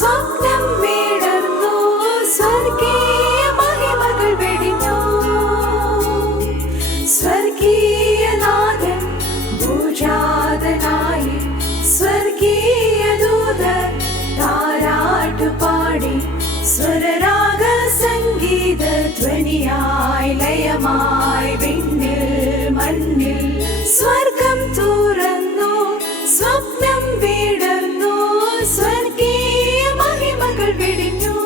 സ്വപ്നം വീടർന്നു, സ്വർഗീയ മഹിമകൾ വെടിഞ്ഞു. സ്വർഗീയനാഥൻ ഭൂജാതനായി, സ്വർഗീയ ദൂതർ താരാട്ടുപാടി, സ്വരരാഗ സംഗീത ധ്വനിയായി ലയമായി വിണ്ണിൽ മണ്ണിൽ സ്വർഗം തുറന്നു, സ്വപ്നം വീടർന്നു, സ്വർഗീയ മഹിമകൾ വെടിഞ്ഞു.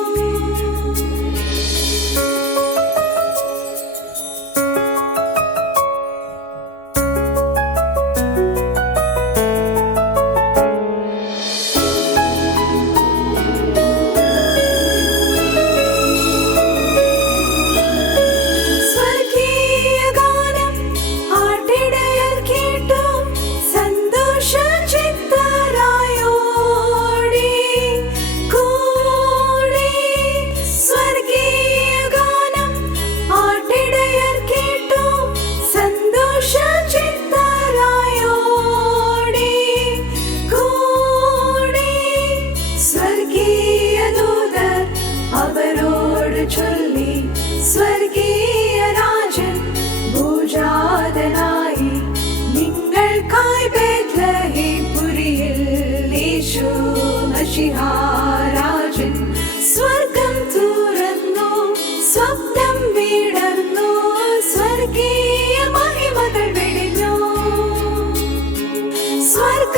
ചൊല്ലി സ്വർഗീയ രാജൻ ഭൂജാതനായി, നിങ്ങൾക്കായി ബേത്ലഹേംപുരിയിൽ യേശു മശിഹാ രാജൻ. സ്വർഗം തുറന്നു, സ്വപ്നം വീടർന്നു, സ്വർഗീയ മഹിമകൾ വെടിഞ്ഞു. സ്വർഗ